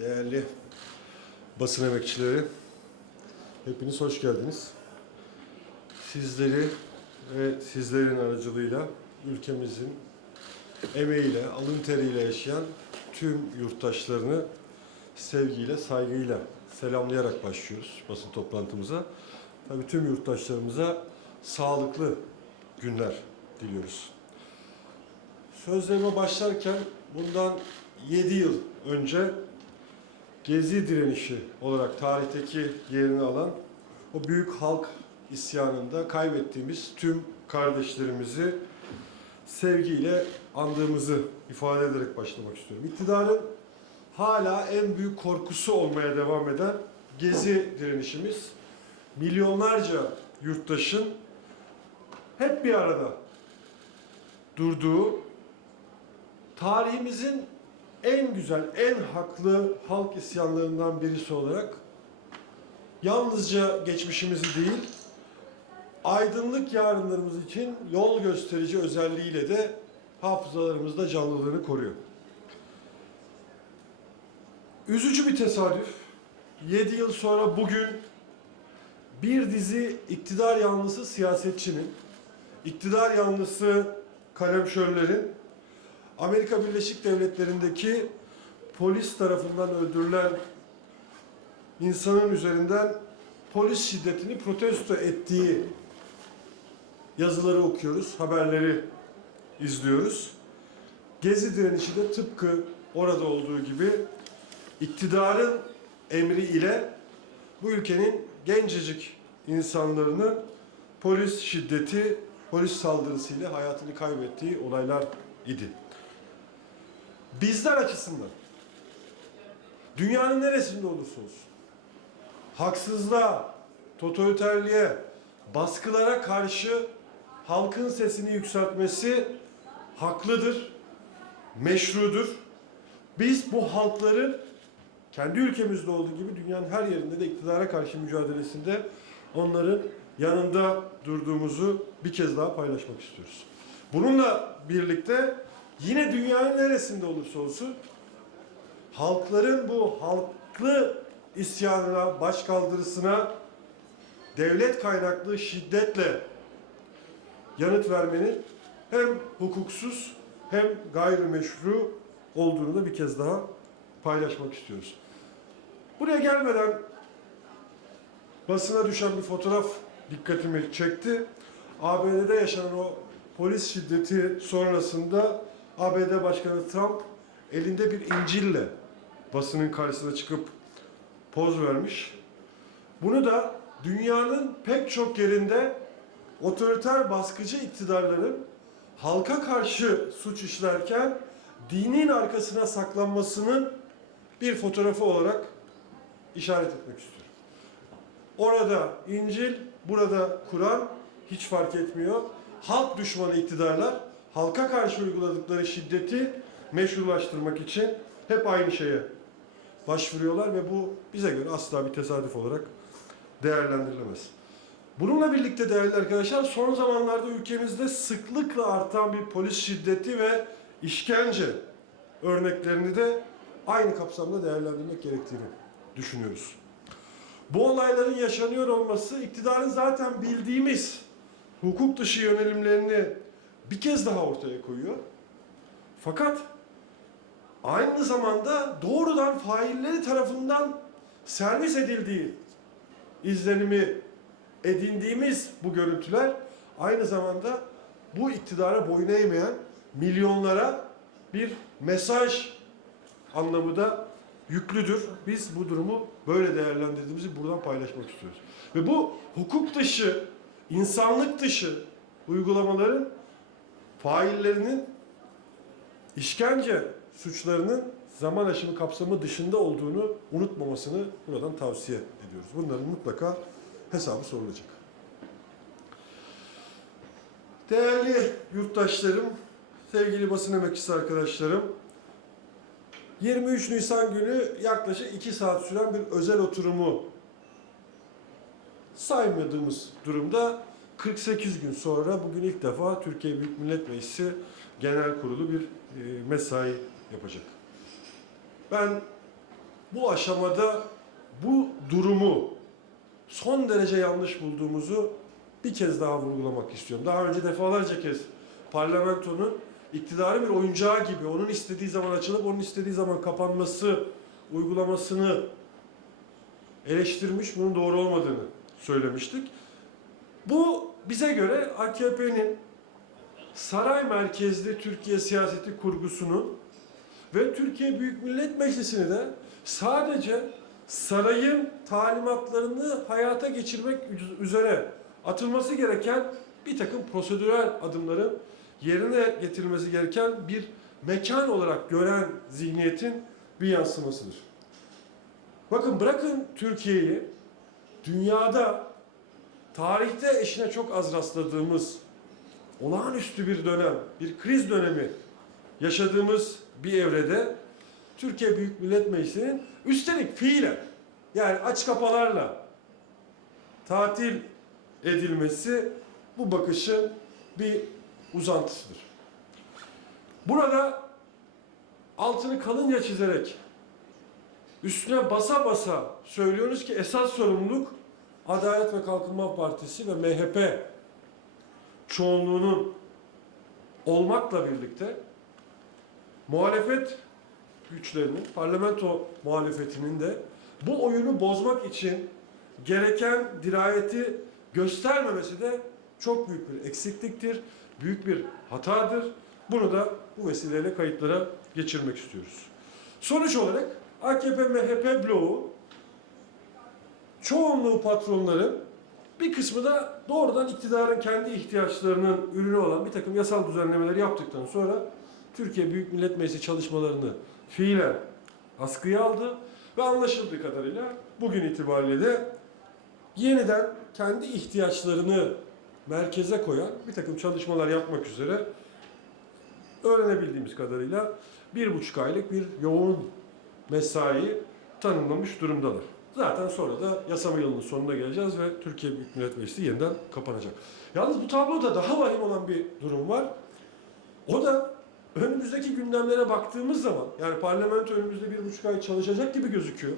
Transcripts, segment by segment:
değerli basın emekçileri, hepiniz hoş geldiniz. Sizleri ve sizlerin aracılığıyla ülkemizin emeğiyle, alın teriyle yaşayan tüm yurttaşlarını sevgiyle, saygıyla selamlayarak başlıyoruz basın toplantımıza. Tabii tüm yurttaşlarımıza sağlıklı günler diliyoruz. Sözlerime başlarken bundan 7 yıl önce Gezi direnişi olarak tarihteki yerini alan o büyük halk isyanında kaybettiğimiz tüm kardeşlerimizi sevgiyle andığımızı ifade ederek başlamak istiyorum. İktidarın hala en büyük korkusu olmaya devam eden Gezi direnişimiz milyonlarca yurttaşın hep bir arada durduğu tarihimizin en güzel, en haklı halk isyanlarından birisi olarak yalnızca geçmişimizi değil, aydınlık yarınlarımız için yol gösterici özelliğiyle de hafızalarımızda canlılığını koruyor. Üzücü bir tesadüf. 7 yıl sonra bugün bir dizi iktidar yanlısı siyasetçinin, iktidar yanlısı kalemşörlerin Amerika Birleşik Devletleri'ndeki polis tarafından öldürülen insanın üzerinden polis şiddetini protesto ettiği yazıları okuyoruz, haberleri izliyoruz. Gezi direnişi de tıpkı orada olduğu gibi iktidarın emri ile bu ülkenin gencecik insanlarının polis şiddeti, polis saldırısıyla hayatını kaybettiği olaylar idi. Bizler açısından dünyanın neresinde olursa olsun haksızlığa, totaliterliğe, baskılara karşı halkın sesini yükseltmesi haklıdır, meşrudur. Biz bu halkların kendi ülkemizde olduğu gibi dünyanın her yerinde de iktidara karşı mücadelesinde onların yanında durduğumuzu bir kez daha paylaşmak istiyoruz. Bununla birlikte yine dünyanın neresinde olursa olsun halkların bu halklı isyanına, başkaldırısına devlet kaynaklı şiddetle yanıt vermenin hem hukuksuz hem gayrimeşru olduğunu da bir kez daha paylaşmak istiyoruz. Buraya gelmeden basına düşen bir fotoğraf dikkatimi çekti. ABD'de yaşanan o polis şiddeti sonrasında ABD Başkanı Trump elinde bir İncil'le basının karşısına çıkıp poz vermiş. Bunu da dünyanın pek çok yerinde otoriter baskıcı iktidarların halka karşı suç işlerken dinin arkasına saklanmasının bir fotoğrafı olarak işaret etmek istiyorum. Orada İncil, burada Kur'an hiç fark etmiyor. Halk düşmanı iktidarlar halka karşı uyguladıkları şiddeti meşrulaştırmak için hep aynı şeye başvuruyorlar ve bu bize göre asla bir tesadüf olarak değerlendirilemez. Bununla birlikte değerli arkadaşlar son zamanlarda ülkemizde sıklıkla artan bir polis şiddeti ve işkence örneklerini de aynı kapsamda değerlendirmek gerektiğini düşünüyoruz. Bu olayların yaşanıyor olması iktidarın zaten bildiğimiz hukuk dışı yönelimlerini bir kez daha ortaya koyuyor. Fakat aynı zamanda doğrudan failleri tarafından servis edildiği izlenimi edindiğimiz bu görüntüler aynı zamanda bu iktidara boyun eğmeyen milyonlara bir mesaj anlamı da yüklüdür. Biz bu durumu böyle değerlendirdiğimizi buradan paylaşmak istiyoruz. Ve bu hukuk dışı, insanlık dışı uygulamaların faillerinin işkence suçlarının zaman aşımı kapsamı dışında olduğunu unutmamasını buradan tavsiye ediyoruz. Bunların mutlaka hesabı sorulacak. Değerli yurttaşlarım, sevgili basın emekçisi arkadaşlarım, 23 Nisan günü yaklaşık 2 saat süren bir özel oturumu saymadığımız durumda 48 gün sonra bugün ilk defa Türkiye Büyük Millet Meclisi Genel Kurulu bir e, mesai yapacak. Ben bu aşamada bu durumu son derece yanlış bulduğumuzu bir kez daha vurgulamak istiyorum. Daha önce defalarca kez parlamentonun iktidarı bir oyuncağı gibi onun istediği zaman açılıp onun istediği zaman kapanması uygulamasını eleştirmiş, bunun doğru olmadığını söylemiştik. Bu bize göre AKP'nin saray merkezli Türkiye siyaseti kurgusunun ve Türkiye Büyük Millet Meclisi'ni de sadece sarayın talimatlarını hayata geçirmek üzere atılması gereken bir takım prosedürel adımların yerine getirilmesi gereken bir mekan olarak gören zihniyetin bir yansımasıdır. Bakın bırakın Türkiye'yi dünyada tarihte eşine çok az rastladığımız olağanüstü bir dönem, bir kriz dönemi yaşadığımız bir evrede Türkiye Büyük Millet Meclisi'nin üstelik fiilen yani aç kapalarla tatil edilmesi bu bakışın bir uzantısıdır. Burada altını kalınca çizerek üstüne basa basa söylüyoruz ki esas sorumluluk Adalet ve Kalkınma Partisi ve MHP çoğunluğunun olmakla birlikte muhalefet güçlerinin, parlamento muhalefetinin de bu oyunu bozmak için gereken dirayeti göstermemesi de çok büyük bir eksikliktir, büyük bir hatadır. Bunu da bu vesileyle kayıtlara geçirmek istiyoruz. Sonuç olarak AKP MHP bloğu çoğunluğu patronların bir kısmı da doğrudan iktidarın kendi ihtiyaçlarının ürünü olan bir takım yasal düzenlemeleri yaptıktan sonra Türkiye Büyük Millet Meclisi çalışmalarını fiilen askıya aldı ve anlaşıldığı kadarıyla bugün itibariyle de yeniden kendi ihtiyaçlarını merkeze koyan bir takım çalışmalar yapmak üzere öğrenebildiğimiz kadarıyla bir buçuk aylık bir yoğun mesai tanımlamış durumdalar. Zaten sonra da yasama yılının sonuna geleceğiz ve Türkiye Büyük Millet Meclisi yeniden kapanacak. Yalnız bu tabloda daha vahim olan bir durum var. O da önümüzdeki gündemlere baktığımız zaman yani parlamento önümüzde bir buçuk ay çalışacak gibi gözüküyor.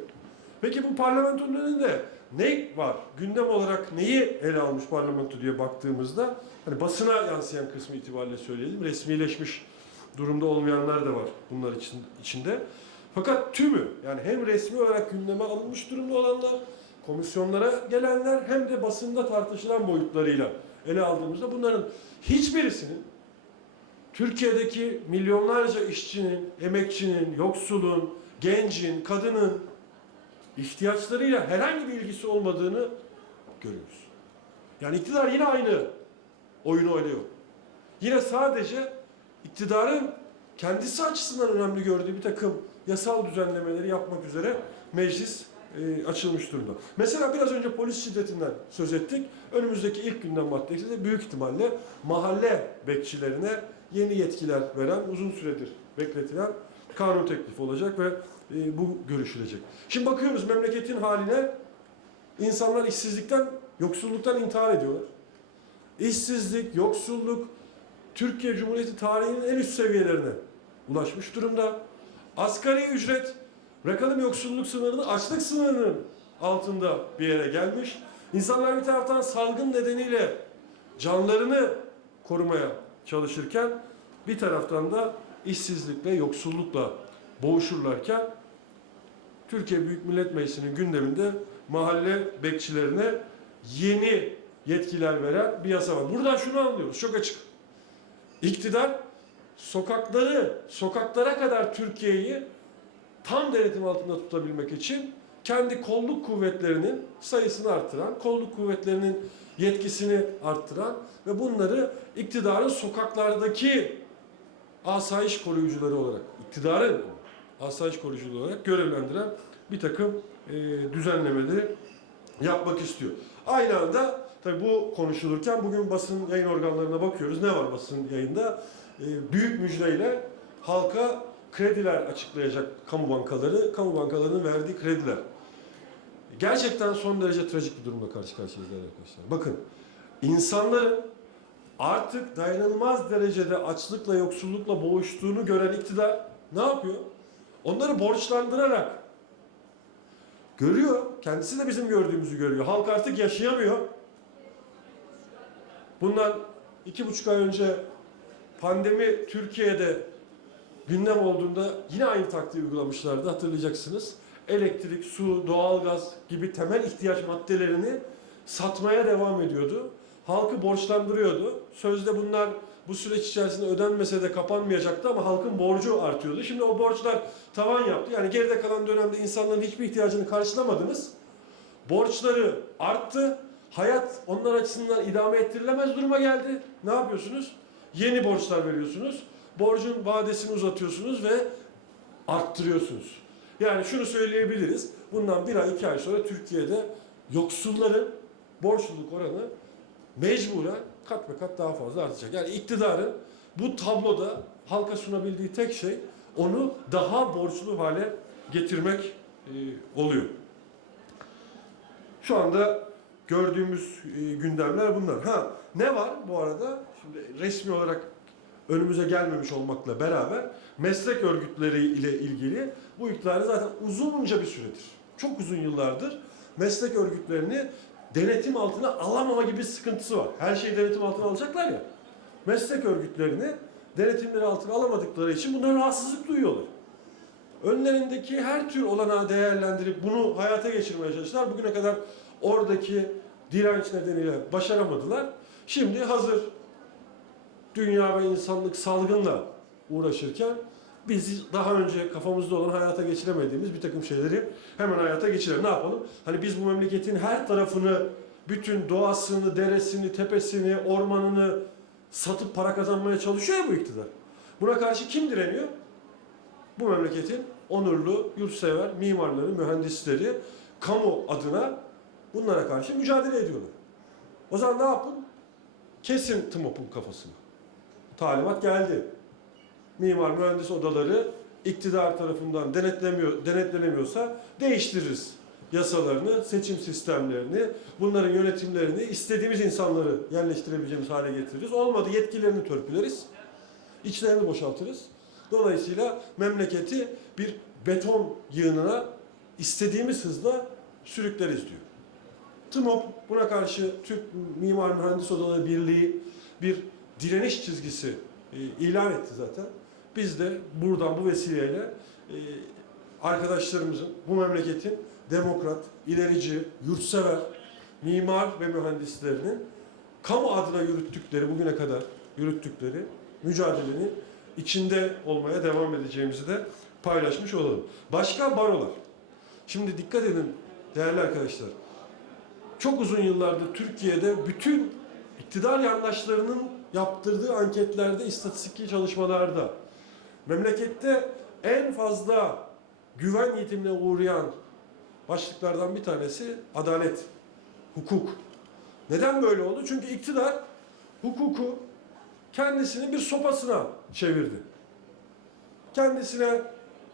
Peki bu parlamentonun önünde ne var? Gündem olarak neyi ele almış parlamento diye baktığımızda hani basına yansıyan kısmı itibariyle söyleyelim. Resmileşmiş durumda olmayanlar da var bunlar için, içinde. Fakat tümü yani hem resmi olarak gündeme alınmış durumda olanlar, komisyonlara gelenler hem de basında tartışılan boyutlarıyla ele aldığımızda bunların hiçbirisinin Türkiye'deki milyonlarca işçinin, emekçinin, yoksulun, gencin, kadının ihtiyaçlarıyla herhangi bir ilgisi olmadığını görüyoruz. Yani iktidar yine aynı oyunu oynuyor. Yine sadece iktidarın kendisi açısından önemli gördüğü bir takım yasal düzenlemeleri yapmak üzere meclis e, açılmış durumda. Mesela biraz önce polis şiddetinden söz ettik. Önümüzdeki ilk gündem maddesi de büyük ihtimalle mahalle bekçilerine yeni yetkiler veren, uzun süredir bekletilen kanun teklifi olacak ve e, bu görüşülecek. Şimdi bakıyoruz memleketin haline. İnsanlar işsizlikten, yoksulluktan intihar ediyorlar. İşsizlik, yoksulluk Türkiye Cumhuriyeti tarihinin en üst seviyelerine ulaşmış durumda. Asgari ücret rakamın yoksulluk sınırını, açlık sınırının altında bir yere gelmiş. İnsanlar bir taraftan salgın nedeniyle canlarını korumaya çalışırken bir taraftan da işsizlikle, yoksullukla boğuşurlarken Türkiye Büyük Millet Meclisi'nin gündeminde mahalle bekçilerine yeni yetkiler veren bir yasa var. Buradan şunu anlıyoruz çok açık. İktidar sokakları, sokaklara kadar Türkiye'yi tam denetim altında tutabilmek için kendi kolluk kuvvetlerinin sayısını arttıran, kolluk kuvvetlerinin yetkisini arttıran ve bunları iktidarın sokaklardaki asayiş koruyucuları olarak, iktidarın asayiş koruyucuları olarak görevlendiren bir takım e, düzenlemeleri yapmak istiyor. Aynı anda tabi bu konuşulurken bugün basın yayın organlarına bakıyoruz. Ne var basın yayında? E, büyük müjdeyle halka krediler açıklayacak kamu bankaları, kamu bankalarının verdiği krediler. Gerçekten son derece trajik bir durumla karşı karşıyayız arkadaşlar. Bakın, insanların artık dayanılmaz derecede açlıkla, yoksullukla boğuştuğunu gören iktidar ne yapıyor? Onları borçlandırarak Görüyor. Kendisi de bizim gördüğümüzü görüyor. Halk artık yaşayamıyor. Bundan iki buçuk ay önce pandemi Türkiye'de gündem olduğunda yine aynı taktiği uygulamışlardı hatırlayacaksınız. Elektrik, su, doğalgaz gibi temel ihtiyaç maddelerini satmaya devam ediyordu. Halkı borçlandırıyordu. Sözde bunlar bu süreç içerisinde ödenmese de kapanmayacaktı ama halkın borcu artıyordu. Şimdi o borçlar tavan yaptı. Yani geride kalan dönemde insanların hiçbir ihtiyacını karşılamadınız. Borçları arttı. Hayat onlar açısından idame ettirilemez duruma geldi. Ne yapıyorsunuz? Yeni borçlar veriyorsunuz. Borcun vadesini uzatıyorsunuz ve arttırıyorsunuz. Yani şunu söyleyebiliriz. Bundan bir ay, iki ay sonra Türkiye'de yoksulların borçluluk oranı mecburen kat ve kat daha fazla artacak. Yani iktidarın bu tabloda halka sunabildiği tek şey onu daha borçlu hale getirmek e, oluyor. Şu anda gördüğümüz e, gündemler bunlar. Ha ne var bu arada? Şimdi resmi olarak önümüze gelmemiş olmakla beraber meslek örgütleri ile ilgili bu iktidarı zaten uzunca bir süredir, çok uzun yıllardır meslek örgütlerini denetim altına alamama gibi sıkıntısı var. Her şeyi denetim altına alacaklar ya. Meslek örgütlerini denetimleri altına alamadıkları için bundan rahatsızlık duyuyorlar. Önlerindeki her tür olanağı değerlendirip bunu hayata geçirmeye çalıştılar. Bugüne kadar oradaki direnç nedeniyle başaramadılar. Şimdi hazır dünya ve insanlık salgınla uğraşırken biz daha önce kafamızda olan hayata geçiremediğimiz bir takım şeyleri hemen hayata geçirelim. Ne yapalım? Hani biz bu memleketin her tarafını, bütün doğasını, deresini, tepesini, ormanını satıp para kazanmaya çalışıyor ya bu iktidar. Buna karşı kim direniyor? Bu memleketin onurlu, yurtsever mimarları, mühendisleri kamu adına bunlara karşı mücadele ediyorlar. O zaman ne yapın? Kesin TMOP'un kafasını. Talimat geldi. Mimar mühendis odaları iktidar tarafından denetlemiyor, denetlenemiyorsa değiştiririz yasalarını, seçim sistemlerini, bunların yönetimlerini istediğimiz insanları yerleştirebileceğimiz hale getiririz. Olmadı yetkilerini törpüleriz. içlerini boşaltırız. Dolayısıyla memleketi bir beton yığınına istediğimiz hızla sürükleriz diyor. TMOP buna karşı Türk Mimar Mühendis Odaları Birliği bir direniş çizgisi e, ilan etti zaten. Biz de buradan bu vesileyle e, arkadaşlarımızın, bu memleketin demokrat, ilerici, yurtsever, mimar ve mühendislerinin kamu adına yürüttükleri, bugüne kadar yürüttükleri mücadelenin içinde olmaya devam edeceğimizi de paylaşmış olalım. Başka barolar. Şimdi dikkat edin değerli arkadaşlar. Çok uzun yıllardır Türkiye'de bütün iktidar yandaşlarının yaptırdığı anketlerde, istatistik çalışmalarda memlekette en fazla güven yitimine uğrayan başlıklardan bir tanesi adalet, hukuk. Neden böyle oldu? Çünkü iktidar hukuku kendisinin bir sopasına çevirdi. Kendisine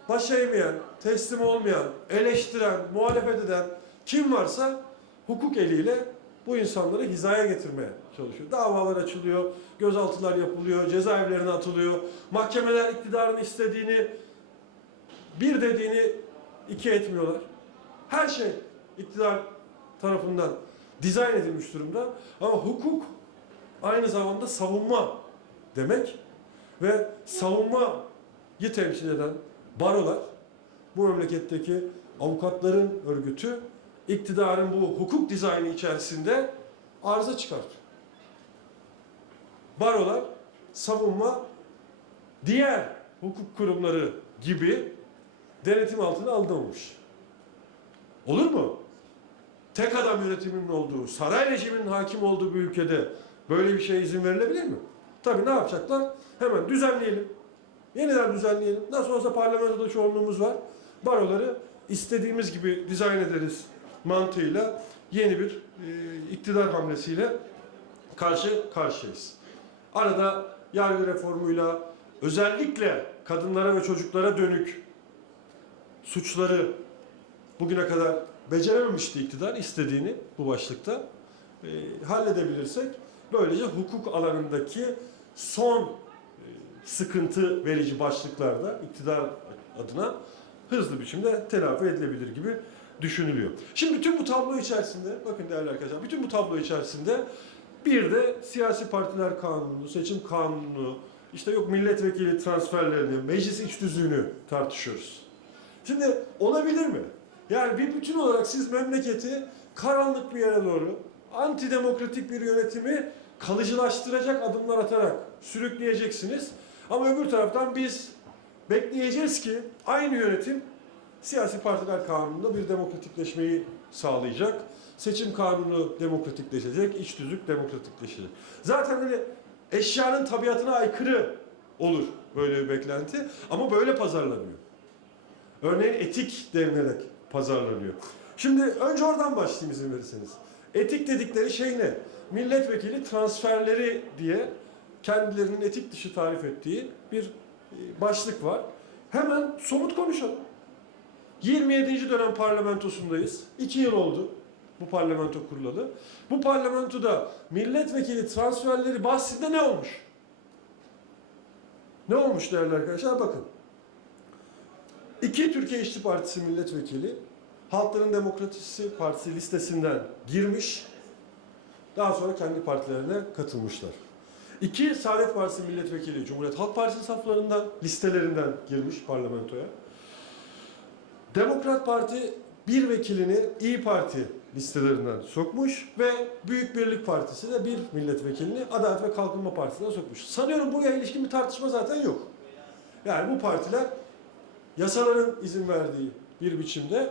baş eğmeyen, teslim olmayan, eleştiren, muhalefet eden kim varsa hukuk eliyle bu insanları hizaya getirmeye çalışıyor. Davalar açılıyor, gözaltılar yapılıyor, cezaevlerine atılıyor. Mahkemeler iktidarın istediğini, bir dediğini iki etmiyorlar. Her şey iktidar tarafından dizayn edilmiş durumda. Ama hukuk aynı zamanda savunma demek ve savunmayı temsil eden barolar bu memleketteki avukatların örgütü iktidarın bu hukuk dizaynı içerisinde arıza çıkartıyor. Barolar savunma diğer hukuk kurumları gibi denetim altına alınmamış. Olur mu? Tek adam yönetiminin olduğu, saray rejiminin hakim olduğu bir ülkede böyle bir şeye izin verilebilir mi? Tabii ne yapacaklar? Hemen düzenleyelim. Yeniden düzenleyelim. Nasıl olsa parlamentoda çoğunluğumuz var. Baroları istediğimiz gibi dizayn ederiz mantığıyla yeni bir e, iktidar hamlesiyle karşı karşıyayız. Arada yargı reformuyla özellikle kadınlara ve çocuklara dönük suçları bugüne kadar becerememişti iktidar istediğini bu başlıkta e, halledebilirsek böylece hukuk alanındaki son e, sıkıntı verici başlıklarda iktidar adına hızlı biçimde telafi edilebilir gibi düşünülüyor. Şimdi bütün bu tablo içerisinde, bakın değerli arkadaşlar, bütün bu tablo içerisinde bir de siyasi partiler kanunu, seçim kanunu, işte yok milletvekili transferlerini, meclis iç düzüğünü tartışıyoruz. Şimdi olabilir mi? Yani bir bütün olarak siz memleketi karanlık bir yere doğru, antidemokratik bir yönetimi kalıcılaştıracak adımlar atarak sürükleyeceksiniz. Ama öbür taraftan biz bekleyeceğiz ki aynı yönetim siyasi partiler kanununda bir demokratikleşmeyi sağlayacak. Seçim kanunu demokratikleşecek, iç düzlük demokratikleşecek. Zaten hani eşyanın tabiatına aykırı olur böyle bir beklenti ama böyle pazarlanıyor. Örneğin etik denilerek pazarlanıyor. Şimdi önce oradan başlayayım izin verirseniz. Etik dedikleri şey ne? Milletvekili transferleri diye kendilerinin etik dışı tarif ettiği bir e, başlık var. Hemen somut konuşalım. 27. dönem parlamentosundayız. 2 yıl oldu bu parlamento kurulalı. Bu parlamentoda milletvekili transferleri bahsinde ne olmuş? Ne olmuş değerli arkadaşlar? Bakın. İki Türkiye İşçi Partisi milletvekili Halkların Demokrasisi Partisi listesinden girmiş. Daha sonra kendi partilerine katılmışlar. İki Saadet Partisi milletvekili Cumhuriyet Halk Partisi saflarından, listelerinden girmiş parlamentoya. Demokrat Parti bir vekilini İyi Parti listelerinden sokmuş ve Büyük Birlik Partisi de bir milletvekilini Adalet ve Kalkınma Partisi'nden sokmuş. Sanıyorum buraya ilişkin bir tartışma zaten yok. Yani bu partiler yasaların izin verdiği bir biçimde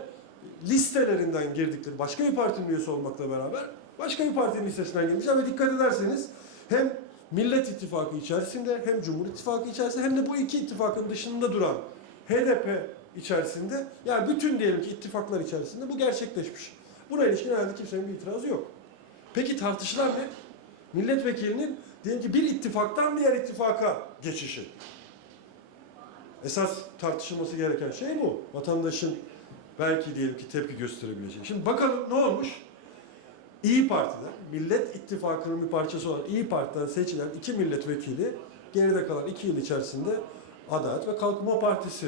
listelerinden girdikleri başka bir partinin üyesi olmakla beraber başka bir partinin listesinden girmişler ve dikkat ederseniz hem Millet İttifakı içerisinde hem Cumhur İttifakı içerisinde hem de bu iki ittifakın dışında duran HDP içerisinde yani bütün diyelim ki ittifaklar içerisinde bu gerçekleşmiş. Buna ilişkin herhalde kimsenin bir itirazı yok. Peki tartışılan ne? Milletvekilinin diyelim ki bir ittifaktan diğer ittifaka geçişi. Esas tartışılması gereken şey bu. Vatandaşın belki diyelim ki tepki gösterebileceği. Şimdi bakalım ne olmuş? İyi Parti'den, Millet İttifakı'nın bir parçası olan İyi Parti'den seçilen iki milletvekili geride kalan iki yıl içerisinde Adalet ve Kalkınma Partisi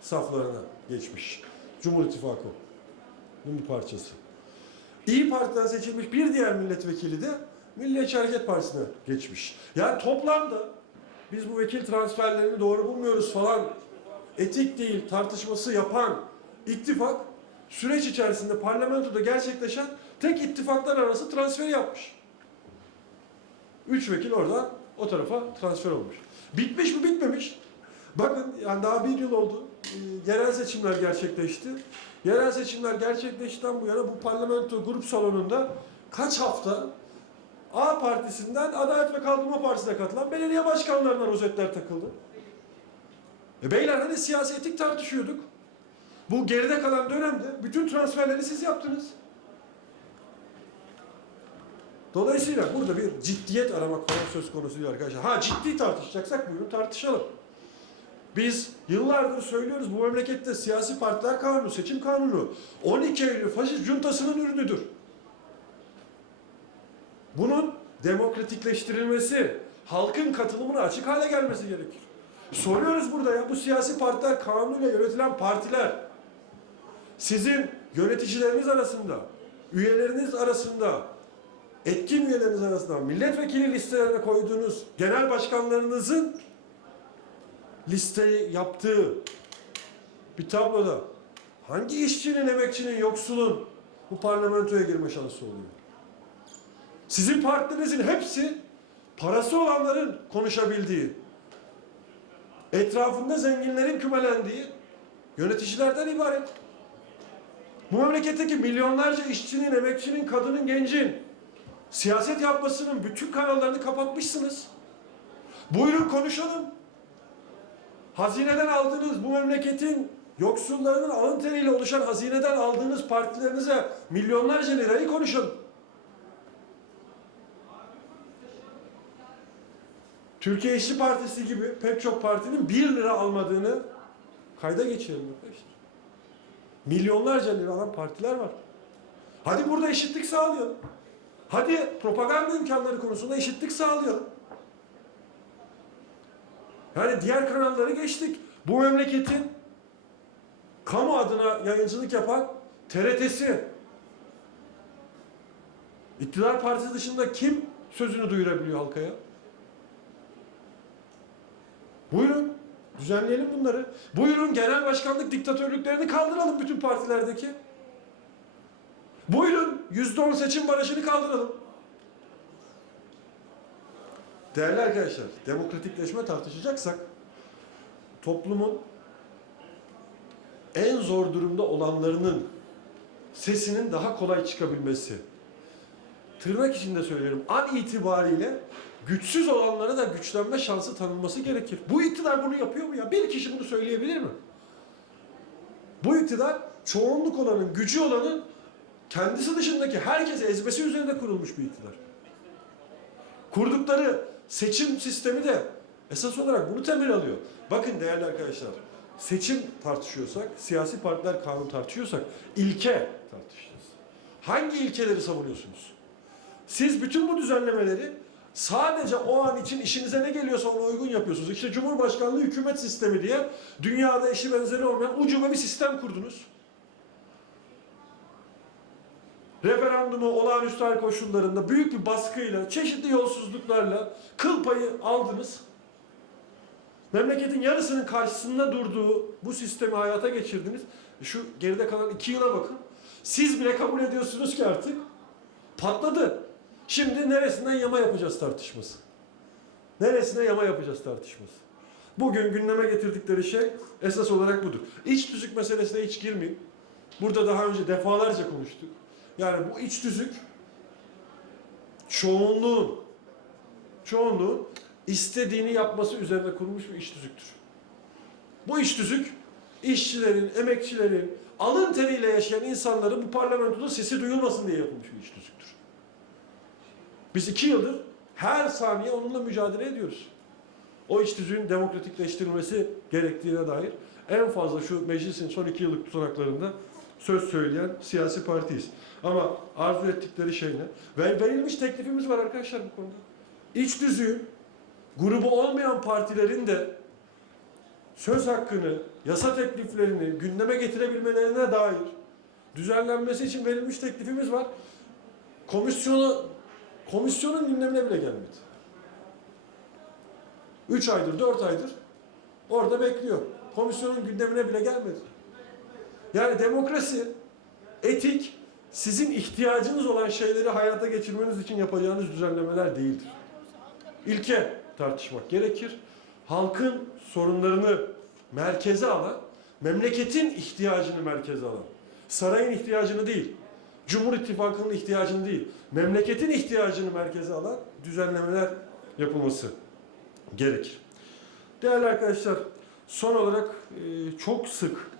saflarına geçmiş. Cumhur İttifakı'nın bir parçası. İyi Parti'den seçilmiş bir diğer milletvekili de Milliyetçi Hareket Partisi'ne geçmiş. Yani toplamda biz bu vekil transferlerini doğru bulmuyoruz falan etik değil tartışması yapan ittifak süreç içerisinde parlamentoda gerçekleşen tek ittifaklar arası transferi yapmış. Üç vekil oradan o tarafa transfer olmuş. Bitmiş mi bitmemiş. Bakın yani daha bir yıl oldu. Yerel seçimler gerçekleşti. Yerel seçimler gerçekleştikten bu yana bu parlamento grup salonunda kaç hafta A partisinden Adalet ve Kalkınma Partisi'ne katılan belediye başkanlarına rozetler takıldı. E beyler hani siyasi etik tartışıyorduk. Bu geride kalan dönemde bütün transferleri siz yaptınız. Dolayısıyla burada bir ciddiyet aramak falan söz konusu değil arkadaşlar. Ha ciddi tartışacaksak buyurun tartışalım. Biz yıllardır söylüyoruz bu memlekette siyasi partiler kanunu, seçim kanunu 12 Eylül faşist cuntasının ürünüdür. Bunun demokratikleştirilmesi, halkın katılımına açık hale gelmesi gerekir. Soruyoruz burada ya bu siyasi partiler kanunuyla yönetilen partiler sizin yöneticileriniz arasında, üyeleriniz arasında, etkin üyeleriniz arasında milletvekili listelerine koyduğunuz genel başkanlarınızın listeyi yaptığı bir tabloda hangi işçinin, emekçinin, yoksulun bu parlamentoya girme şansı oluyor? Sizin partinizin hepsi parası olanların konuşabildiği, etrafında zenginlerin kümelendiği yöneticilerden ibaret. Bu memleketteki milyonlarca işçinin, emekçinin, kadının, gencin siyaset yapmasının bütün kanallarını kapatmışsınız. Buyurun konuşalım. Hazineden aldığınız bu memleketin yoksullarının alın teriyle oluşan hazineden aldığınız partilerinize milyonlarca lirayı konuşalım. Türkiye İşçi Partisi gibi pek çok partinin 1 lira almadığını kayda geçirelim arkadaşlar. Milyonlarca lira alan partiler var. Hadi burada eşitlik sağlayalım. Hadi propaganda imkanları konusunda eşitlik sağlayalım. Yani diğer kanalları geçtik. Bu memleketin kamu adına yayıncılık yapan TRT'si. İktidar partisi dışında kim sözünü duyurabiliyor halkaya? Buyurun. Düzenleyelim bunları. Buyurun genel başkanlık diktatörlüklerini kaldıralım bütün partilerdeki. Buyurun %10 seçim barajını kaldıralım. Değerli arkadaşlar, demokratikleşme tartışacaksak toplumun en zor durumda olanlarının sesinin daha kolay çıkabilmesi. Tırnak içinde söylüyorum. An itibariyle güçsüz olanlara da güçlenme şansı tanınması gerekir. Bu iktidar bunu yapıyor mu ya? Bir kişi bunu söyleyebilir mi? Bu iktidar çoğunluk olanın, gücü olanın kendisi dışındaki herkesi ezmesi üzerine kurulmuş bir iktidar. Kurdukları seçim sistemi de esas olarak bunu temel alıyor. Bakın değerli arkadaşlar, seçim tartışıyorsak, siyasi partiler kanun tartışıyorsak ilke tartışacağız. Hangi ilkeleri savunuyorsunuz? Siz bütün bu düzenlemeleri sadece o an için işinize ne geliyorsa ona uygun yapıyorsunuz. İşte Cumhurbaşkanlığı hükümet sistemi diye dünyada eşi benzeri olmayan ucube bir sistem kurdunuz. Referandumu olağanüstü hal koşullarında büyük bir baskıyla, çeşitli yolsuzluklarla kıl payı aldınız. Memleketin yarısının karşısında durduğu bu sistemi hayata geçirdiniz. Şu geride kalan iki yıla bakın. Siz bile kabul ediyorsunuz ki artık patladı. Şimdi neresinden yama yapacağız tartışması. Neresine yama yapacağız tartışması. Bugün gündeme getirdikleri şey esas olarak budur. İç tüzük meselesine hiç girmeyeyim. Burada daha önce defalarca konuştuk. Yani bu iç tüzük çoğunluğun çoğunluğun istediğini yapması üzerine kurulmuş bir iç tüzüktür. Bu iç tüzük işçilerin, emekçilerin, alın teriyle yaşayan insanların bu parlamentoda sesi duyulmasın diye yapılmış bir iç tüzüktür. Biz iki yıldır her saniye onunla mücadele ediyoruz. O iç tüzüğün demokratikleştirilmesi gerektiğine dair en fazla şu meclisin son iki yıllık tutanaklarında söz söyleyen siyasi partiyiz. Ama arzu ettikleri şey ne? Ve verilmiş teklifimiz var arkadaşlar bu konuda. İç düzüğün grubu olmayan partilerin de söz hakkını, yasa tekliflerini gündeme getirebilmelerine dair düzenlenmesi için verilmiş teklifimiz var. Komisyonu komisyonun gündemine bile gelmedi. 3 aydır, 4 aydır orada bekliyor. Komisyonun gündemine bile gelmedi. Yani demokrasi, etik, sizin ihtiyacınız olan şeyleri hayata geçirmeniz için yapacağınız düzenlemeler değildir. İlke tartışmak gerekir. Halkın sorunlarını merkeze alan, memleketin ihtiyacını merkeze alan, sarayın ihtiyacını değil, Cumhur İttifakı'nın ihtiyacını değil, memleketin ihtiyacını merkeze alan düzenlemeler yapılması gerekir. Değerli arkadaşlar, son olarak çok sık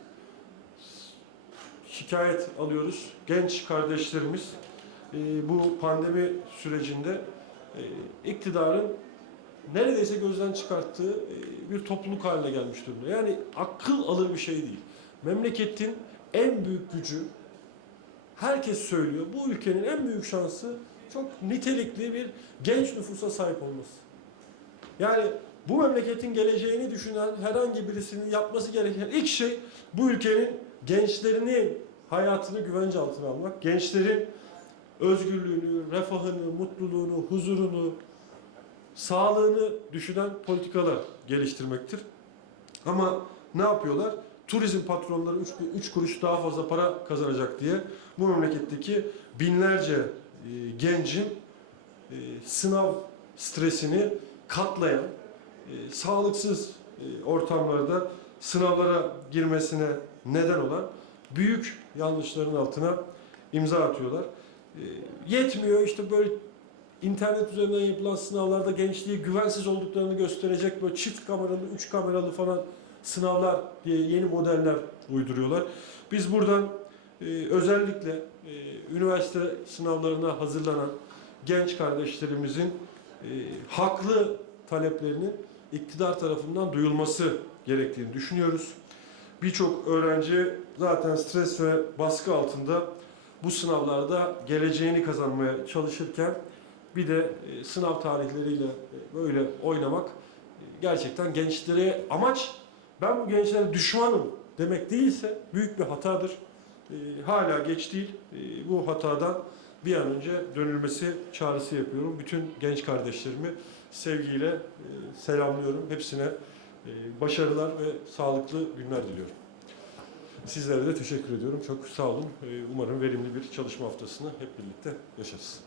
şikayet alıyoruz. Genç kardeşlerimiz e, bu pandemi sürecinde e, iktidarın neredeyse gözden çıkarttığı e, bir topluluk haline gelmiş durumda. Yani akıl alır bir şey değil. Memleketin en büyük gücü herkes söylüyor. Bu ülkenin en büyük şansı çok nitelikli bir genç nüfusa sahip olması. Yani bu memleketin geleceğini düşünen herhangi birisinin yapması gereken ilk şey bu ülkenin gençlerinin hayatını güvence altına almak, gençlerin özgürlüğünü, refahını, mutluluğunu, huzurunu, sağlığını düşünen politikalar geliştirmektir. Ama ne yapıyorlar? Turizm patronları 3 kuruş daha fazla para kazanacak diye bu memleketteki binlerce e, gencin e, sınav stresini katlayan, e, sağlıksız e, ortamlarda sınavlara girmesine neden olan büyük yanlışların altına imza atıyorlar. E, yetmiyor işte böyle internet üzerinden yapılan sınavlarda gençliğe güvensiz olduklarını gösterecek böyle çift kameralı, üç kameralı falan sınavlar diye yeni modeller uyduruyorlar. Biz buradan e, özellikle e, üniversite sınavlarına hazırlanan genç kardeşlerimizin e, haklı taleplerinin iktidar tarafından duyulması gerektiğini düşünüyoruz. Birçok öğrenci zaten stres ve baskı altında bu sınavlarda geleceğini kazanmaya çalışırken bir de e, sınav tarihleriyle e, böyle oynamak e, gerçekten gençlere amaç ben bu gençlere düşmanım demek değilse büyük bir hatadır. hala geç değil. Bu hatadan bir an önce dönülmesi çağrısı yapıyorum. Bütün genç kardeşlerimi sevgiyle selamlıyorum. Hepsine başarılar ve sağlıklı günler diliyorum. Sizlere de teşekkür ediyorum. Çok sağ olun. E, Umarım verimli bir çalışma haftasını hep birlikte yaşarız.